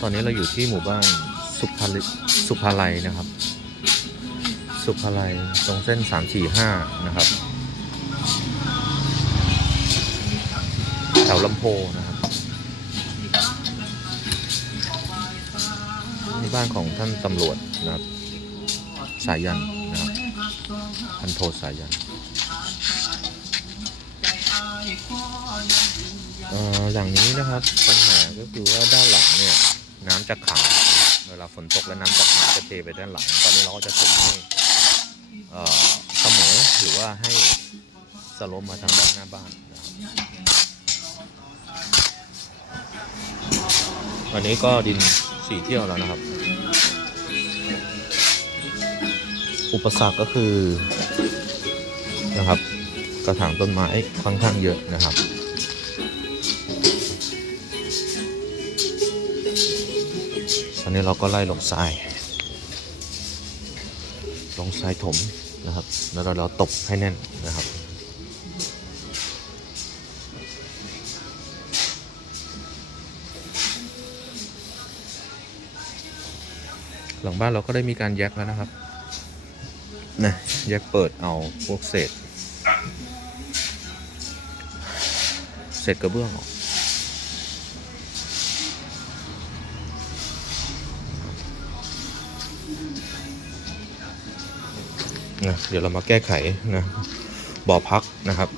ตอนนี้เราอยู่ที่หมู่บ้านสุภาลิสุภาลัยนะครับ สุภาลัยตรงเส้นสามสี่ห้านะครับ แถวลำโพงนะครับนี่บ้านของท่านตำรวจนะครับ สายันนะครับพันโทสายันเอออย่างนี้นะครับปัญหาก็คือว่าด้านหลังเนี่ย จะขังเวลาฝนตกแล้วน้ำจะขังจะเทไปด้านหลัง ตอนนี้เราก็จะฝึกให้เสมอหรือว่าให้สโลมมาทางด้านหน้าบ้านนะครับวันนี้ก็ดินสี่เที่ยวแล้วนะครับ อุปสรรคก็คือนะครับ กระถางต้นไม้ค่อนข้างเยอะนะครับ อนนี้เราก็ไล่ลงทราย ลงทรายถมนะครับ แล้วเราเราตบให้แน่นนะครับหลังบ้านเราก็ได้มีการแยกแล้วนะครับนะแยกเปิดเอาพวกเศษ เศษกระเบื้องออก นะเดี๋ยวเรามาแก้ไขนะบ่อพักนะครับ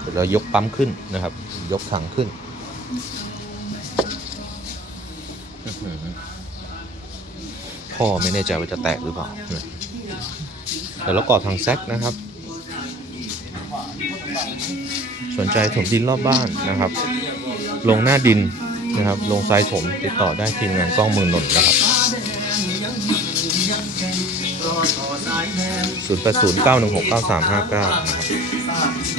เดี๋ยวเรายกปั๊มขึ้นนะครับ ยกถังขึ้นพ่อไม่แน่ใจว่าจะแตกหรือเปล่าเดี๋ยวเราก่อถังแซกนะครับ สนใจถมดินรอบบ้านนะครับ ลงหน้าดินนะครับ ลงทรายถมติดต่อได้ทีมงานกล้องมือนนท์นะครับ ศูนย์แปดศูนย์เก้าหนึ่งหกเก้าสามห้าเก้านะครับ